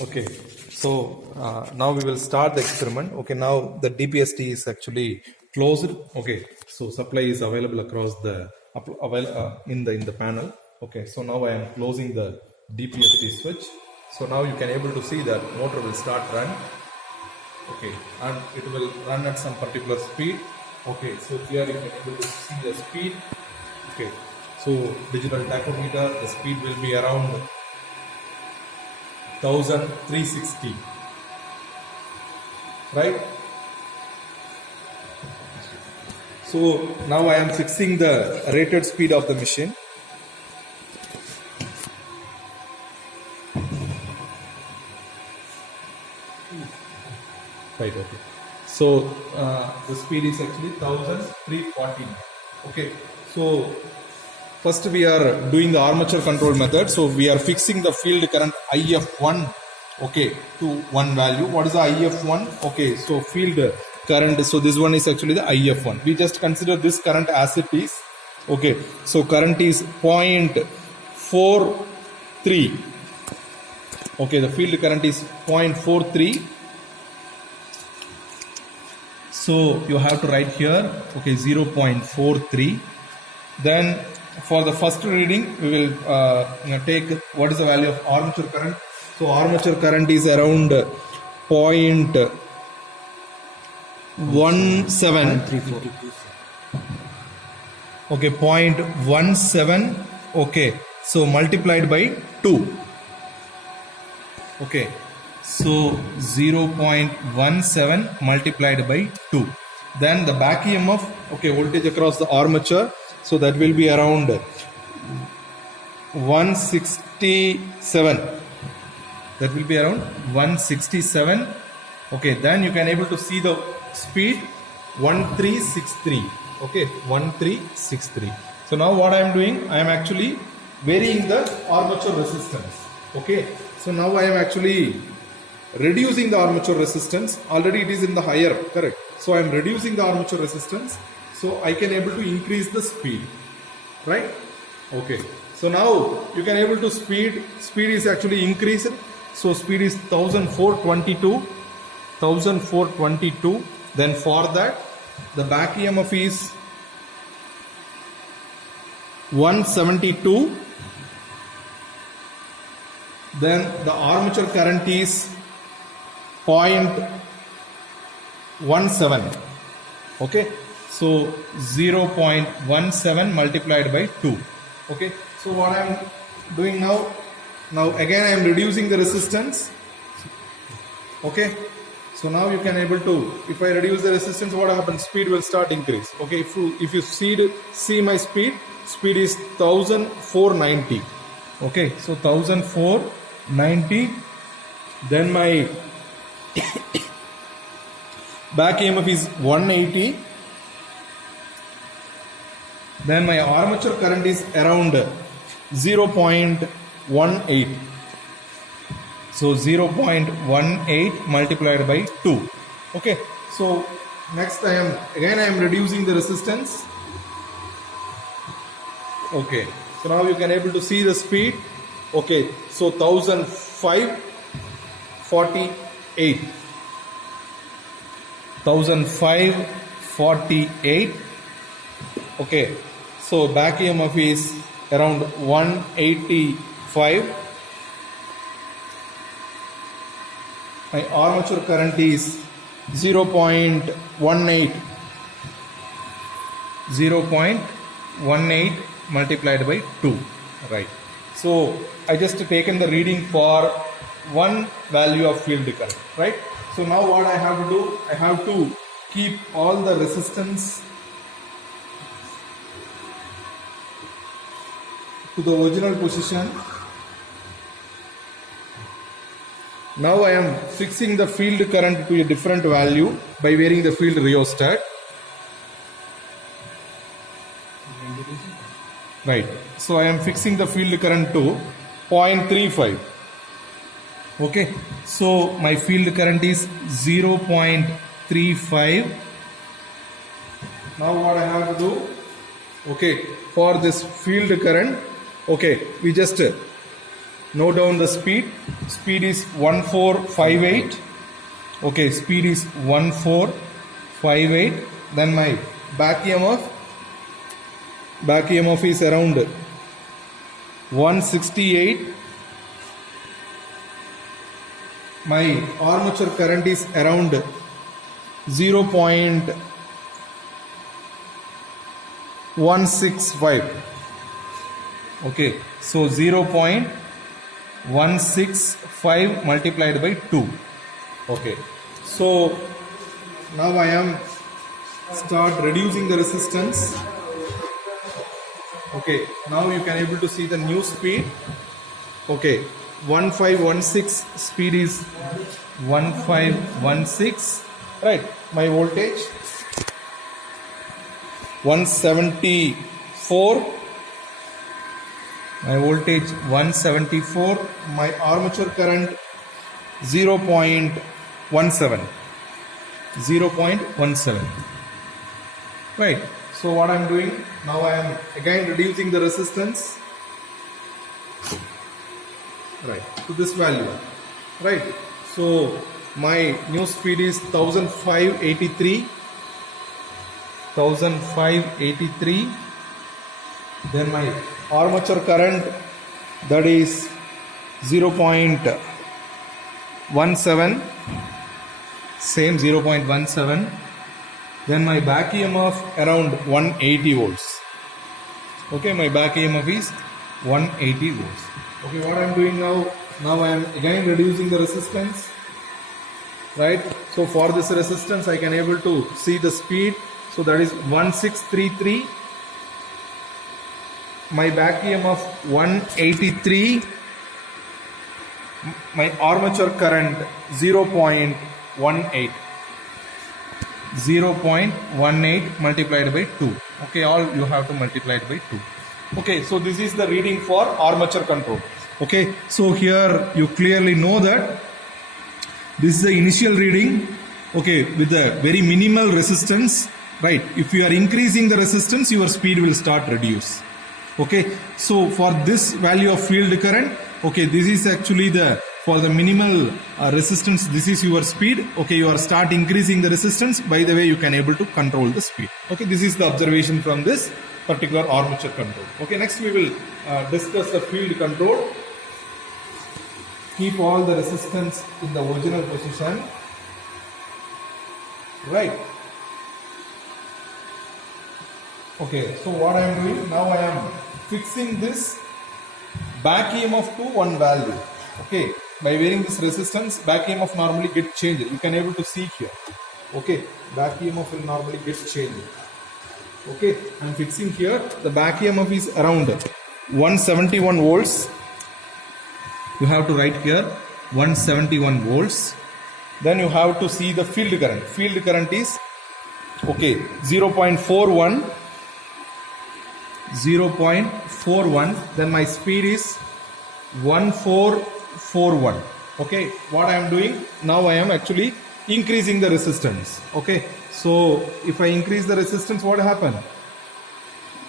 Okay, so now we will start the experiment. Okay, now the DPST is actually closed. Okay, so supply is available across the in the panel. Okay, so now I am closing the DPST switch. So now you can able to see that motor will start run. Okay, and it will run at some particular speed. Okay, so here you can able to see the speed. Okay, so digital tachometer, the speed will be around 1360, right? So now I am fixing the rated speed of the machine. Right, okay. So the speed is actually 1340. Okay, so first we are doing the armature control method. So we are fixing the field current IF1, okay, to one value. What is the IF1? Okay, so field current, so this one is actually the IF1. We just consider this current as it is. Okay, so current is 0.43. Okay, the field current is 0.43. So you have to write here, okay, 0.43. Then for the first reading, we will take what is the value of armature current. So armature current is around 0.17. Okay, 0.17. Okay, so multiplied by 2. Okay, so 0.17 multiplied by 2. Then the back EMF, okay, voltage across the armature. So that will be around 167. That will be around 167. Okay, then you can able to see the speed 1363. Okay, 1363. So now what I am doing, I am actually varying the armature resistance. Okay, so now I am actually reducing the armature resistance. Already it is in the higher, correct? So I am reducing the armature resistance. So I can able to increase the speed, right? Okay. So now you can able to speed is actually increased. So speed is 1422. Then for that, the back EMF is 172. Then the armature current is 0.17. Okay. So 0.17 multiplied by 2. Okay. So what I am doing now again I am reducing the resistance. Okay. So now you can able to, if I reduce the resistance, what happens? Speed will start increase. Okay. If you see my speed is 1490. Okay. So 1490. Then my back EMF is 180. Then my armature current is around 0.18. So 0.18 multiplied by 2. Okay. So next I am reducing the resistance. Okay. So now you can able to see the speed. Okay. So 1548. 1548. Okay. So back EMF is around 185. My armature current is 0.18. 0.18 multiplied by 2. Right. So I just taken the reading for one value of field current. Right. So now what I have to do, I have to keep all the resistance to the original position. Now I am fixing the field current to a different value by varying the field rheostat. Right. So I am fixing the field current to 0.35. Okay. So my field current is 0.35. Now what I have to do? Okay. For this field current, okay, we just note down the speed. Speed is 1458. Okay, speed is 1458. Then my back EMF is around 168. My armature current is around 0.165. Okay, so 0.165 multiplied by 2. Okay, so now I am start reducing the resistance. Okay, now you can able to see the new speed. Okay, 1516 speed is 1516, right? My voltage 174. My voltage 174. My armature current 0.17. 0.17. Right. So what I am doing now, I am again reducing the resistance, right, to this value, right? So my new speed is 1583. 1583. Then my armature current, that is 0.17, same 0.17. Then my back EMF around 180 volts. Okay, my back EMF is 180 volts. Okay, what I am doing now I am again reducing the resistance, right? So for this resistance I can able to see the speed, so that is 1633. My back EMF 183. My armature current 0.18. 0.18 multiplied by 2. Okay, all you have to multiply it by 2. Okay, so this is the reading for armature control. Okay, so here you clearly know that this is the initial reading, okay, with a very minimal resistance, right? If you are increasing the resistance, your speed will start reduce. Okay, so for this value of field current, okay, this is actually the for the minimal resistance, this is your speed. Okay, you are start increasing the resistance. By the way, you can able to control the speed. Okay, this is the observation from this particular armature control. Okay, next we will discuss the field control. Keep all the resistance in the original position. Right. Okay, so what I am doing now, I am fixing this back EMF to one value. Okay, by varying this resistance, back EMF normally get changed. You can able to see here. Okay, back EMF will normally get changed. Okay, I am fixing here. The back EMF is around 171 volts. You have to write here 171 volts. Then you have to see the field current. Field current is okay 0.41. 0.41. Then my speed is 1441. Okay, what I am doing now, I am actually increasing the resistance. Okay, so if I increase the resistance, what happen?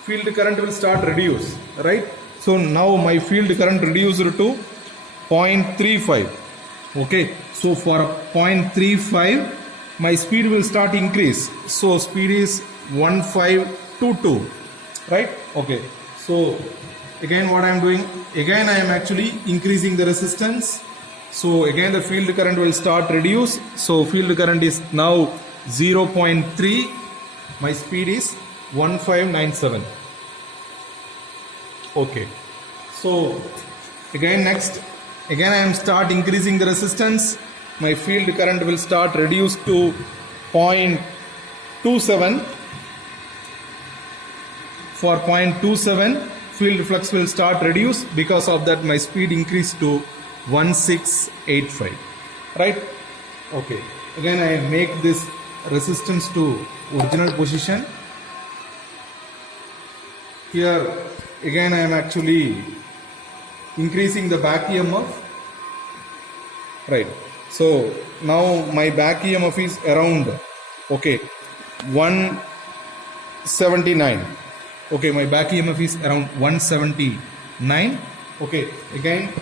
Field current will start reduce, right? So now my field current reduced to 0.35. Okay, so for 0.35 my speed will start increase. So speed is 1522, right? Okay, so again what I am doing, again I am actually increasing the resistance. So again the field current will start reduce. So field current is now 0.3. My speed is 1597. Okay, so again next, again I am start increasing the resistance. My field current will start reduce to 0.27. For 0.27 field flux will start reduce. Because of that my speed increased to 1685, right? Okay, again I make this resistance to original position. Here again I am actually increasing the back EMF, right? So now my back EMF is around, okay, 179. Okay, my back EMF is around 179. Okay, again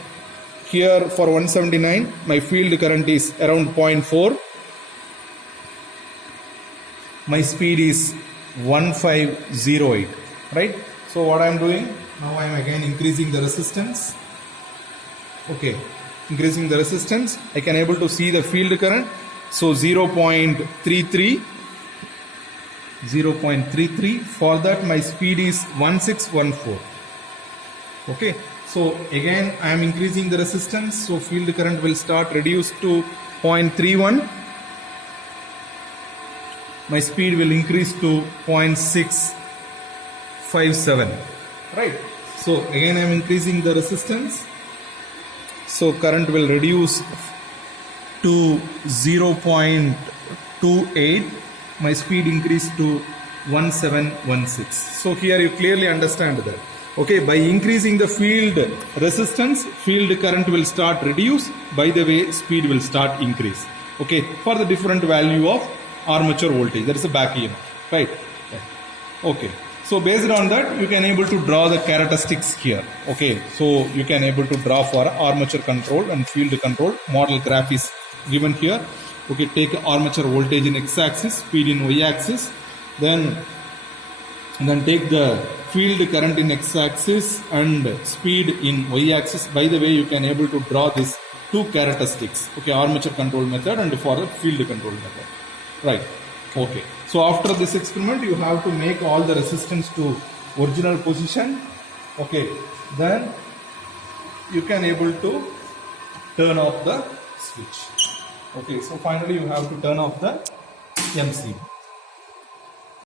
here for 179 my field current is around 0.4, my speed is 1508, right? So what I am doing now, I am again increasing the resistance. Okay, increasing the resistance, I can able to see the field current. So 0.33, for that my speed is 1614. Okay, so again I am increasing the resistance, so field current will start reduced to 0.31, my speed will increase to 0.657, right? So again I am increasing the resistance, so current will reduce to 0.28, my speed increased to 1716. So here you clearly understand that. Okay, by increasing the field resistance, field current will start reduce, by the way speed will start increase. Okay, for the different value of armature voltage, there is a back EMF, right? Okay, so based on that you can able to draw the characteristics here. Okay, so you can able to draw for armature control and field control. Model graph is given here. Okay, take armature voltage in x-axis, speed in y-axis, then take the field current in x-axis and speed in y-axis. By the way, you can able to draw these two characteristics. Okay, armature control method and for the field control method, right? Okay, so after this experiment you have to make all the resistance to original position. Okay, then you can able to turn off the switch. Okay, so finally you have to turn off the MC.